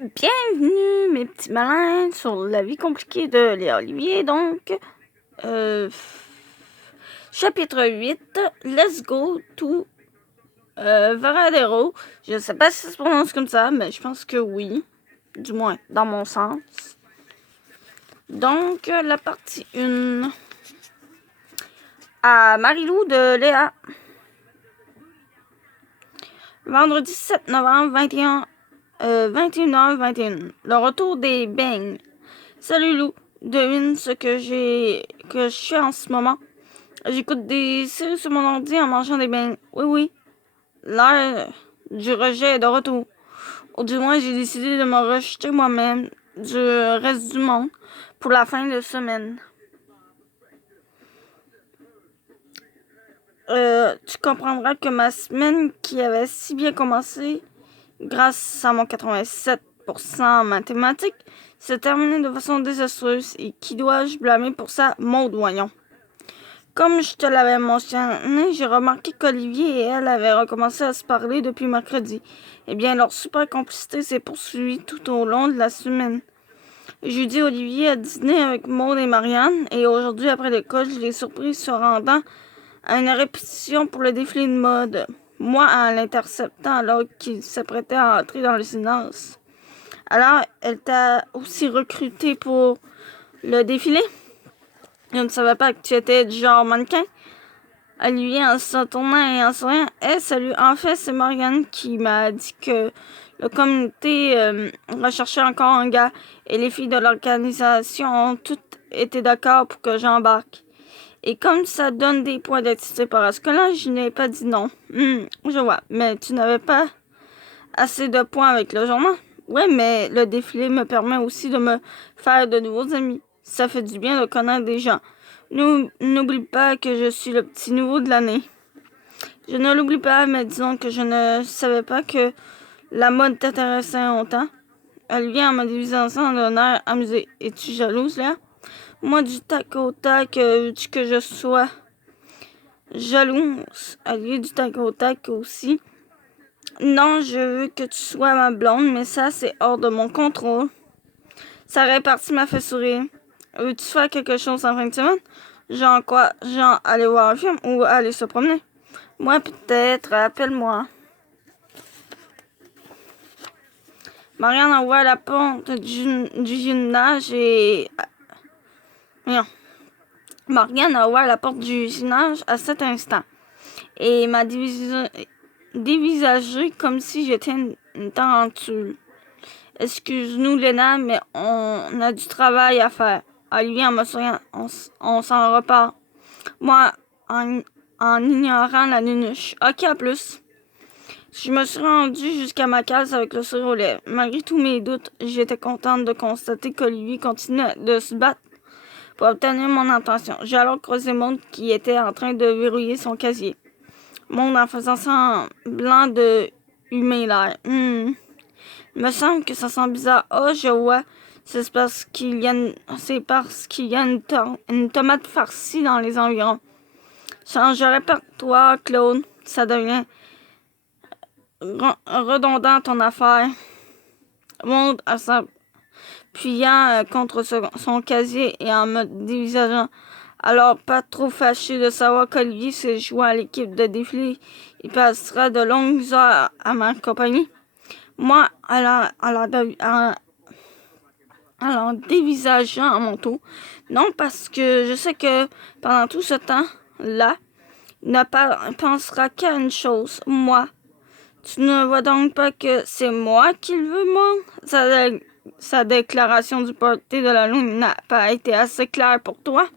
Bienvenue mes petits malins sur la vie compliquée de Léa Olivier. Donc, chapitre 8, Let's go to Varadero. Je sais pas si ça se prononce comme ça, mais je pense que oui. Du moins, dans mon sens. Donc, la partie 1. À Marilou de Léa. Vendredi 7 novembre, 21h21. Le retour des bangs. Salut Lou, devine ce que je fais en ce moment. J'écoute des séries sur mon ordi en mangeant des beignes. Oui. L'heure du rejet est de retour. Ou du moins, j'ai décidé de me rejeter moi-même du reste du monde pour la fin de semaine. Tu comprendras que ma semaine qui avait si bien commencé grâce à mon 87% en mathématiques s'est terminée de façon désastreuse. Et qui dois-je blâmer pour ça? Maud, voyons. Comme je te l'avais mentionné, j'ai remarqué qu'Olivier et elle avaient recommencé à se parler depuis mercredi. Eh bien, leur super complicité s'est poursuivie tout au long de la semaine. Jeudi, Olivier a dîné avec Maud et Marianne, et aujourd'hui, après l'école, je l'ai surpris se rendant à une répétition pour le défilé de mode. Moi, en l'interceptant alors qu'il s'apprêtait à entrer dans le silence. Alors, elle t'a aussi recruté pour le défilé? Je ne savais pas que tu étais du genre mannequin. Olivier, en se tournant et en souriant, salut. En fait, c'est Morgane qui m'a dit que le comité recherchait encore un gars et les filles de l'organisation ont toutes été d'accord pour que j'embarque. Et comme ça donne des points d'activité parascolaire, je n'ai pas dit non. Je vois, mais tu n'avais pas assez de points avec le journal? Ouais, mais le défilé me permet aussi de me faire de nouveaux amis. Ça fait du bien de connaître des gens. N'oublie pas que je suis le petit nouveau de l'année. Je ne l'oublie pas, mais disons que je ne savais pas que la mode t'intéressait autant. Elle vient en me dévisant d'un air amusé. Es-tu jalouse, là? Moi, du tac au tac, veux-tu que je sois jalouse? Elle vient du tac au tac aussi. Non, je veux que tu sois ma blonde, mais ça, c'est hors de mon contrôle. Sa répartie m'a fait sourire. Veux-tu faire quelque chose en fin de semaine? Genre quoi? Genre aller voir un film ou aller se promener? Moi, peut-être. Appelle-moi. Marianne envoie la porte du gymnase et... Non. Marianne envoie la porte du gymnase à cet instant. Et m'a dévisagé comme si j'étais une tarentule. Excuse-nous, Léna, mais on a du travail à faire. Olivier, en me souriant, on s'en repart. Moi, en ignorant la nunuche. Ok, à plus. Je me suis rendue jusqu'à ma case avec le sourire aux lèvres. Malgré tous mes doutes, j'étais contente de constater qu'Olivier continuait de se battre pour obtenir mon attention. J'ai alors croisé Maud qui était en train de verrouiller son casier. Maud en faisant semblant de humer l'air. Il me semble que ça sent bizarre. Oh, je vois. C'est parce qu'il y a une tomate farcie dans les environs. Change de répertoire, Claude. Ça devient redondant ton affaire. Maud, en s'appuyant contre son casier et en me dévisageant. Alors, pas trop fâché de savoir qu'Olivier s'est joint à l'équipe de défilé. Il passera de longues heures à ma compagnie. Moi, en dévisageant à mon tour. Non, parce que je sais que pendant tout ce temps-là, il ne pensera qu'à une chose, moi. Tu ne vois donc pas que c'est moi qui le veux, moi? Sa déclaration du party de la lune n'a pas été assez claire pour toi?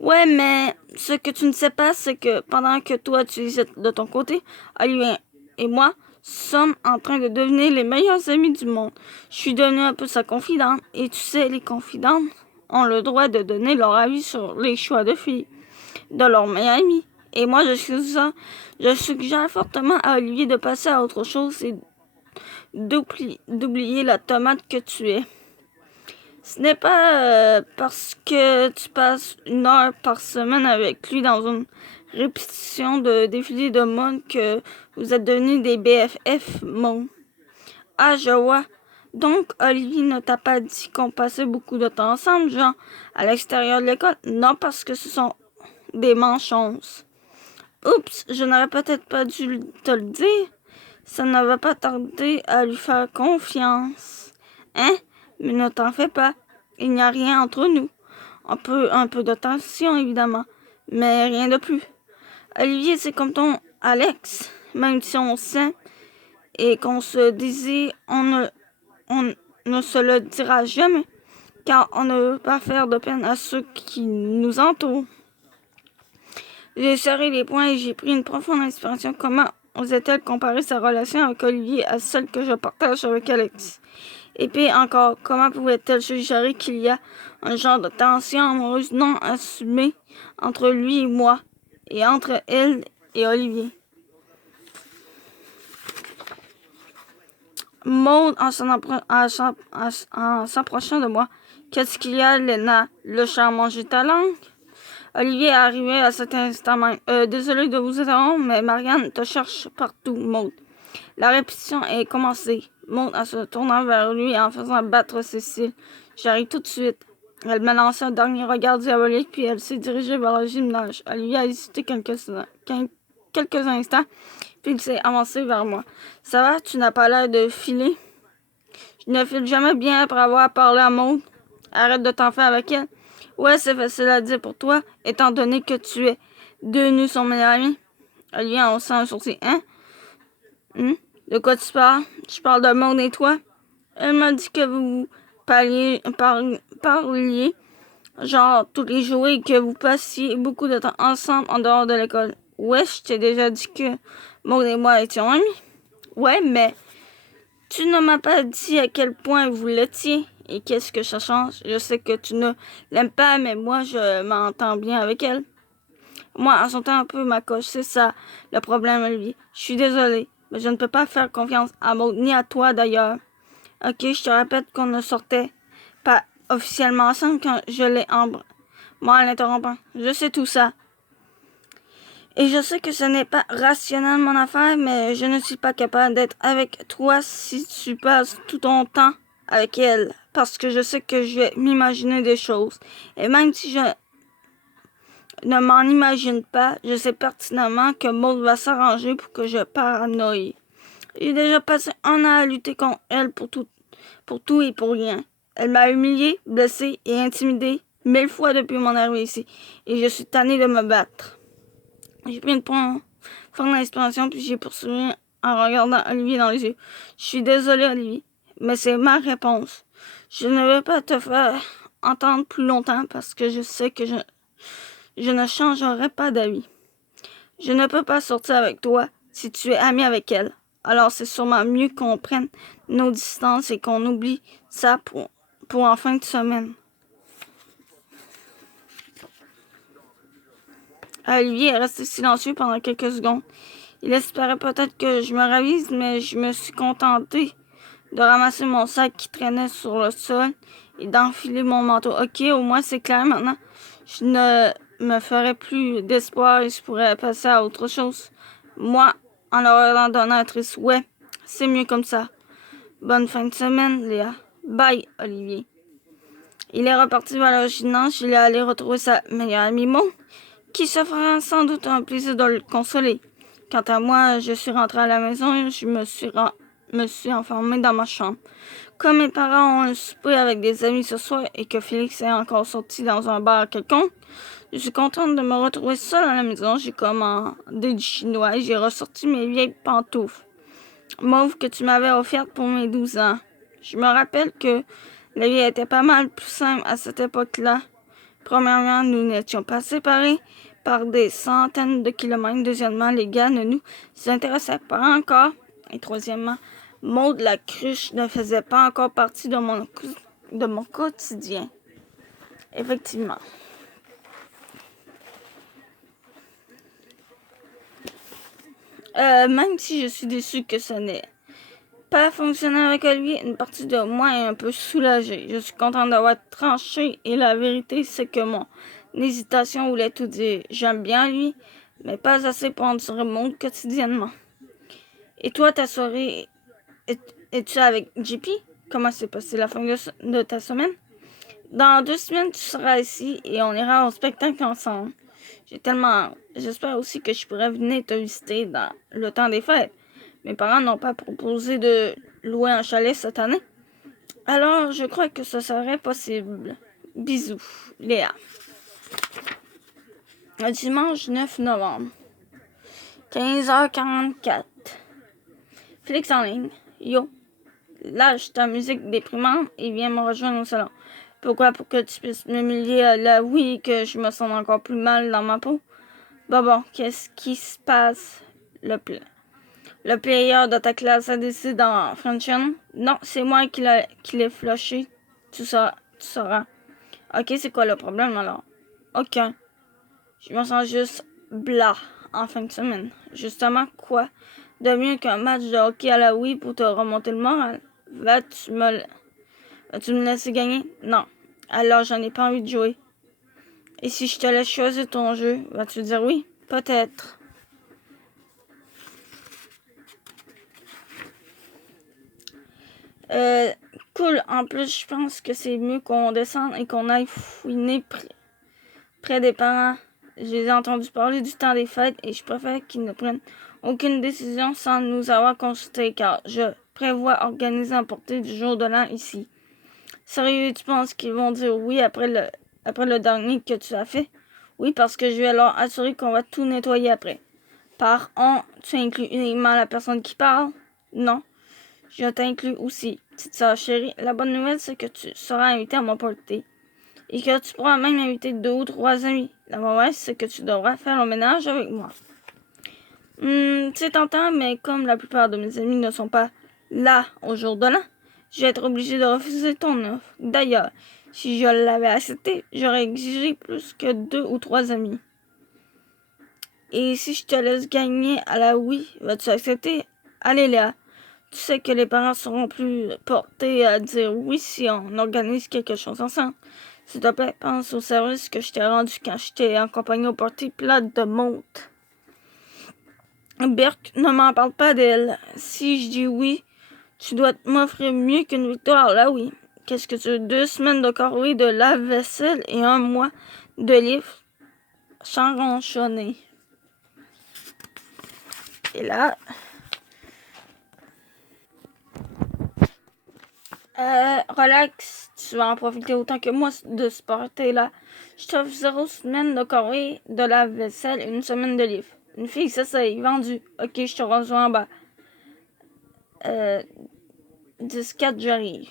Ouais, mais ce que tu ne sais pas, c'est que pendant que toi tu hésites de ton côté, Olivier et moi sommes en train de devenir les meilleurs amis du monde. Je suis devenue un peu sa confidente, et tu sais, les confidentes ont le droit de donner leur avis sur les choix de filles de leur meilleur ami. Et moi, je suggère fortement à Olivier de passer à autre chose et d'oublier la tomate que tu es. Ce n'est pas parce que tu passes 1 heure par semaine avec lui dans une répétition de défilé de mode que vous êtes devenus des BFF, Maud. Ah, je vois. Donc, Olivier ne t'a pas dit qu'on passait beaucoup de temps ensemble, genre, à l'extérieur de l'école? Non, parce que ce sont des mensonges. Oups, je n'aurais peut-être pas dû te le dire. Ça ne va pas tarder à lui faire confiance. Hein? Mais ne t'en fais pas. Il n'y a rien entre nous. Un peu de tension, évidemment, mais rien de plus. Olivier, c'est comme ton Alex. Même si on sait et qu'on se disait, on ne se le dira jamais, car on ne veut pas faire de peine à ceux qui nous entourent. J'ai serré les poings et j'ai pris une profonde inspiration. Comment osait-elle comparer sa relation avec Olivier à celle que je partage avec Alex? Et puis encore, comment pouvait-elle suggérer qu'il y a un genre de tension amoureuse non assumée entre lui et moi, et entre elle et Olivier? Maud, en s'approchant de moi. Qu'est-ce qu'il y a, Léna? Le chat a mangé ta langue? Olivier est arrivé à cet instant même. Désolé de vous interrompre, mais Marianne te cherche partout, Maud. La répétition est commencée. Maud, en se tournant vers lui et en faisant battre ses cils. J'arrive tout de suite. Elle m'a lancé un dernier regard diabolique, puis elle s'est dirigée vers le gymnase. Olivier a hésité quelques instants, puis il s'est avancé vers moi. Ça va, tu n'as pas l'air de filer? Je ne file jamais bien après avoir parlé à Maud. Arrête de t'en faire avec elle. Ouais, c'est facile à dire pour toi, étant donné que tu es devenu son meilleur ami. Olivier en haussant un sourcil. Hein? De quoi tu parles? Je parle de Maud et toi. Elle m'a dit que vous parliez genre tous les jours et que vous passiez beaucoup de temps ensemble en dehors de l'école. Ouais, je t'ai déjà dit que Maud et moi étions amis. Ouais, mais tu ne m'as pas dit à quel point vous l'étiez. Et qu'est-ce que ça change? Je sais que tu ne l'aimes pas, mais moi, je m'entends bien avec elle. Moi, en sentant un peu ma coche, c'est ça le problème, Olivier. Je suis désolée, mais je ne peux pas faire confiance à Maud, ni à toi d'ailleurs. Ok, je te répète qu'on ne sortait pas officiellement ensemble quand je l'ai moi, en l'interrompant. Je sais tout ça. Et je sais que ce n'est pas rationnel mon affaire, mais je ne suis pas capable d'être avec toi si tu passes tout ton temps avec elle. Parce que je sais que je vais m'imaginer des choses. Et même si je ne m'en imagine pas, je sais pertinemment que Maud va s'arranger pour que je paranoïe. J'ai déjà passé un an à lutter contre elle pour tout et pour rien. Elle m'a humilié, blessé et intimidé 1000 fois depuis mon arrivée ici. Et je suis tannée de me battre. J'ai pris une profonde inspiration puis j'ai poursuivi en regardant Olivier dans les yeux. Je suis désolée, Olivier, mais c'est ma réponse. Je ne veux pas te faire entendre plus longtemps parce que je sais que je ne changerai pas d'avis. Je ne peux pas sortir avec toi si tu es ami avec elle. Alors c'est sûrement mieux qu'on prenne nos distances et qu'on oublie ça pour en fin de semaine. Olivier est resté silencieux pendant quelques secondes. Il espérait peut-être que je me ravise, mais je me suis contentée de ramasser mon sac qui traînait sur le sol et d'enfiler mon manteau. Ok, au moins c'est clair maintenant. Je ne me ferai plus d'espoir et je pourrais passer à autre chose. Moi, en leur donnant un triste ouais, c'est mieux comme ça. Bonne fin de semaine, Léa. Bye, Olivier. Il est reparti vers le gymnase. Il est allé retrouver sa meilleure amie Maud, qui se fera sans doute un plaisir de le consoler. Quant à moi, je suis rentrée à la maison et je me suis enfermée dans ma chambre. Comme mes parents ont un souper avec des amis ce soir et que Félix est encore sorti dans un bar quelconque, je suis contente de me retrouver seule à la maison. J'ai commandé du chinois et j'ai ressorti mes vieilles pantoufles mauves que tu m'avais offertes pour mes 12 ans. Je me rappelle que la vie était pas mal plus simple à cette époque-là. Premièrement, nous n'étions pas séparés par des centaines de kilomètres. Deuxièmement, les gars ne nous intéressaient pas encore. Et troisièmement, Maud la cruche ne faisait pas encore partie de mon quotidien. Effectivement. Même si je suis déçue que ce n'ait pas fonctionné avec Olivier, une partie de moi est un peu soulagée. Je suis contente d'avoir tranché et la vérité, c'est que mon hésitation voulait tout dire. J'aime bien lui, mais pas assez pour endurer Maud quotidiennement. Et toi, ta soirée, es-tu avec JP? comment s'est passée la fin de ta semaine? Dans 2 semaines, tu seras ici et on ira au spectacle ensemble. J'ai tellement hâte. J'espère aussi que je pourrai venir te visiter dans le temps des fêtes. Mes parents n'ont pas proposé de louer un chalet cette année. Alors, je crois que ce serait possible. Bisous, Léa. Dimanche 9 novembre, 15h44. Félix en ligne. Yo, lâche ta musique déprimante et viens me rejoindre au salon. Pourquoi? Pour que tu puisses m'humilier là, oui, que je me sens encore plus mal dans ma peau. Bon, qu'est-ce qui se passe? Le player de ta classe a décidé dans Frenchen. Non, c'est moi qui l'ai flushé. Tu sauras. Ok, c'est quoi le problème alors? Ok. Je me sens juste blah en fin de semaine. Justement, quoi de mieux qu'un match de hockey à la Wii pour te remonter le moral? Vas-tu me laisser gagner? Non. Alors, j'en ai pas envie de jouer. Et si je te laisse choisir ton jeu, vas-tu dire oui? Peut-être. Cool. En plus, je pense que c'est mieux qu'on descende et qu'on aille fouiner près des parents. Je les ai entendus parler du temps des fêtes et je préfère qu'ils ne prennent aucune décision sans nous avoir consulté car je prévois organiser un portée du jour de l'an ici. Sérieux, tu penses qu'ils vont dire oui après le dernier que tu as fait? Oui, parce que je vais leur assurer qu'on va tout nettoyer après. Par on, tu inclus uniquement la personne qui parle? Non, je t'inclus aussi. Petite sœur chérie, la bonne nouvelle, c'est que tu seras invitée à mon party. Et que tu pourras même inviter 2 ou 3 amis. La mauvaise, c'est que tu devras faire le ménage avec moi. C'est tentant, mais comme la plupart de mes amis ne sont pas là au jour de l'an, je vais être obligée de refuser ton offre. D'ailleurs, si je l'avais accepté, j'aurais exigé plus que 2 ou 3 amis. Et si je te laisse gagner à la oui, vas-tu accepter? Allez Léa, tu sais que les parents seront plus portés à dire oui si on organise quelque chose ensemble. S'il te plaît, pense au service que je t'ai rendu quand je t'ai accompagné au party plate de monte. Burke, ne m'en parle pas d'elle. Si je dis oui, tu dois m'offrir mieux qu'une victoire, là oui. Qu'est-ce que tu veux? 2 semaines de corvée de lave-vaisselle et 1 mois de livre sans ronchonner. Et là, relax, tu vas en profiter autant que moi de ce party-là. Je t'offre 0 semaine de corvée de lave-vaisselle et 1 semaine de livre. Une fille, ça c'est vendu. Ok, je te rejoins en bas. 10-4, j'arrive.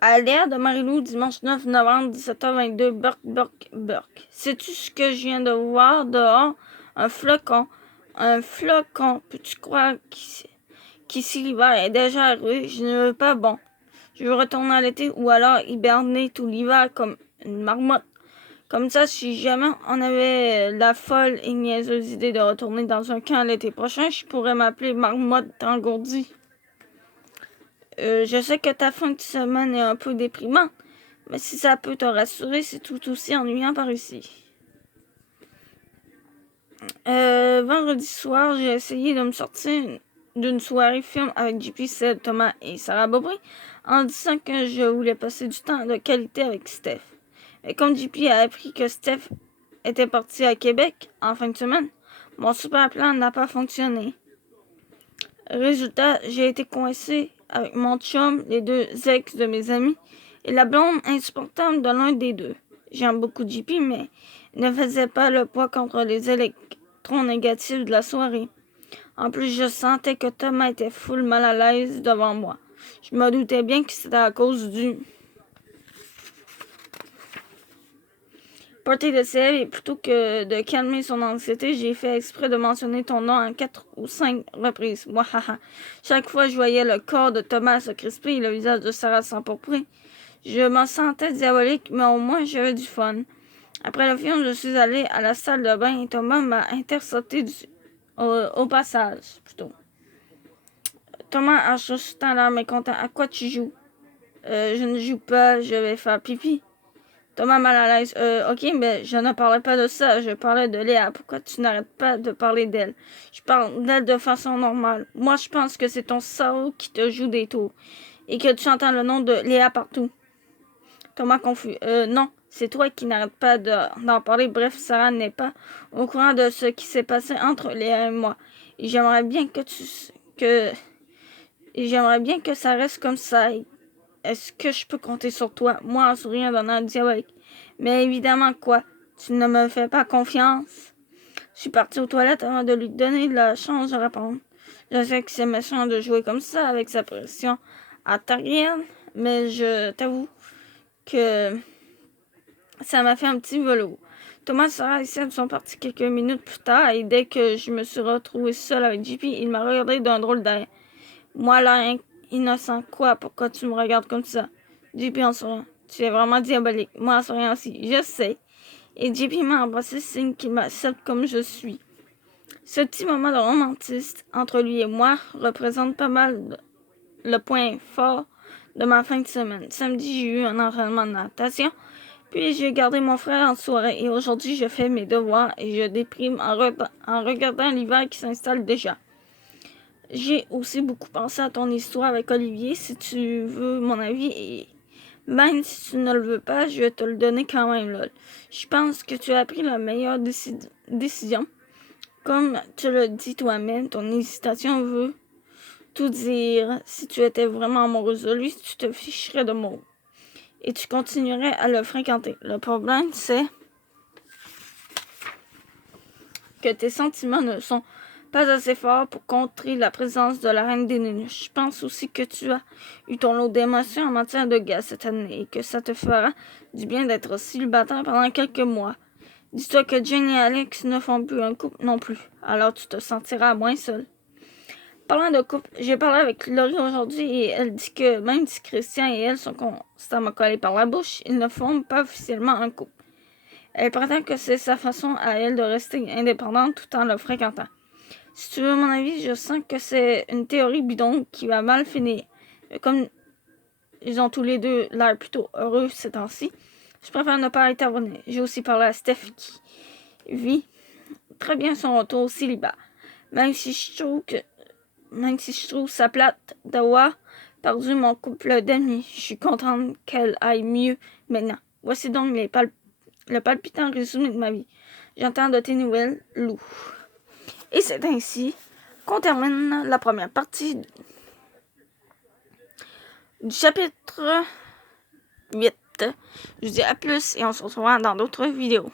À l'ère de Marilou, dimanche 9 novembre, 17h22, Burke. Sais-tu ce que je viens de voir dehors? Un flocon. Peux-tu croire qu'ici l'hiver est déjà arrivé? Je ne veux pas bon. Je veux retourner à l'été ou alors hiberner tout l'hiver comme une marmotte. Comme ça, si jamais on avait la folle et niaiseuse idée de retourner dans un camp l'été prochain, je pourrais m'appeler Marmotte engourdie. Je sais que ta fin de semaine est un peu déprimante, mais si ça peut te rassurer, c'est tout aussi ennuyant par ici. Vendredi soir, j'ai essayé de me sortir d'une soirée film avec JP, Seb, Thomas et Sarah Beaupré en disant que je voulais passer du temps de qualité avec Steph. Et comme JP a appris que Steph était parti à Québec en fin de semaine, mon super plan n'a pas fonctionné. Résultat, j'ai été coincé avec mon chum, les 2 ex de mes amis et la blonde insupportable de l'un des 2. J'aime beaucoup JP, mais il ne faisait pas le poids contre les électrons négatifs de la soirée. En plus, je sentais que Thomas était full mal à l'aise devant moi. Je me doutais bien que c'était à cause du party de Seb et plutôt que de calmer son anxiété, j'ai fait exprès de mentionner ton nom en 4 ou 5 reprises. Mouahaha. Chaque fois, je voyais le corps de Thomas se crisper et le visage de Sarah s'empourprer. Je me sentais diabolique, mais au moins j'avais du fun. Après le film, je suis allée à la salle de bain et Thomas m'a intercepté au passage, plutôt. Thomas a chuchoté l'air mécontent. À quoi tu joues? Je ne joue pas, je vais faire pipi. Thomas mal à l'aise. Ok, mais je ne parlais pas de ça. Je parlais de Léa. Pourquoi tu n'arrêtes pas de parler d'elle? Je parle d'elle de façon normale. Moi, je pense que c'est ton cerveau qui te joue des tours. Et que tu entends le nom de Léa partout. Thomas confus. Non, c'est toi qui n'arrêtes pas d'en parler. Bref, Sarah n'est pas au courant de ce qui s'est passé entre Léa et moi. Et j'aimerais bien que ça reste comme ça. Est-ce que je peux compter sur toi? Moi, en souriant, donnant un diabolique. Mais évidemment, quoi? Tu ne me fais pas confiance? Je suis partie aux toilettes avant de lui donner la chance de répondre. Je sais que c'est méchant de jouer comme ça avec sa pression artérielle, mais je t'avoue que ça m'a fait un petit velours. Thomas et Sarah et Seb sont partis quelques minutes plus tard et dès que je me suis retrouvée seule avec JP, il m'a regardé d'un drôle d'air. Moi là, innocent, quoi? Pourquoi tu me regardes comme ça? JP en souriant. Tu es vraiment diabolique. Moi en souriant aussi. Je sais. Et JP m'a embrassé, signe qu'il m'accepte comme je suis. Ce petit moment de romantisme entre lui et moi représente pas mal le point fort de ma fin de semaine. Samedi, j'ai eu un entraînement de natation. Puis j'ai gardé mon frère en soirée et aujourd'hui je fais mes devoirs et je déprime en regardant l'hiver qui s'installe déjà. J'ai aussi beaucoup pensé à ton histoire avec Olivier, si tu veux mon avis, et même si tu ne le veux pas, je vais te le donner quand même, lol. Je pense que tu as pris la meilleure décision. Comme tu le dis toi-même, ton hésitation veut tout dire. Si tu étais vraiment amoureuse de lui, tu te ficherais de mots. Et tu continuerais à le fréquenter. Le problème, c'est que tes sentiments ne sont pas assez forts pour contrer la présence de la reine des Nénuches. Je pense aussi que tu as eu ton lot d'émotions en matière de gaz cette année et que ça te fera du bien d'être célibataire pendant quelques mois. Dis-toi que Jane et Alex ne font plus un couple non plus, alors tu te sentiras moins seul. Parlant de couple, j'ai parlé avec Laurie aujourd'hui et elle dit que même si Christian et elle sont constamment collés par la bouche, ils ne forment pas officiellement un couple. Elle prétend que c'est sa façon à elle de rester indépendante tout en le fréquentant. Si tu veux mon avis, je sens que c'est une théorie bidon qui va mal finir. Comme ils ont tous les deux l'air plutôt heureux ces temps-ci, je préfère ne pas intervenir. J'ai aussi parlé à Steph qui vit très bien son retour au célibat. Même si je trouve ça plate d'avoir perdu mon couple d'amis, je suis contente qu'elle aille mieux maintenant. Voici donc le palpitant résumé de ma vie. J'entends de tes nouvelles, Lou. Et c'est ainsi qu'on termine la première partie du chapitre 8. Je vous dis à plus et on se retrouvera dans d'autres vidéos.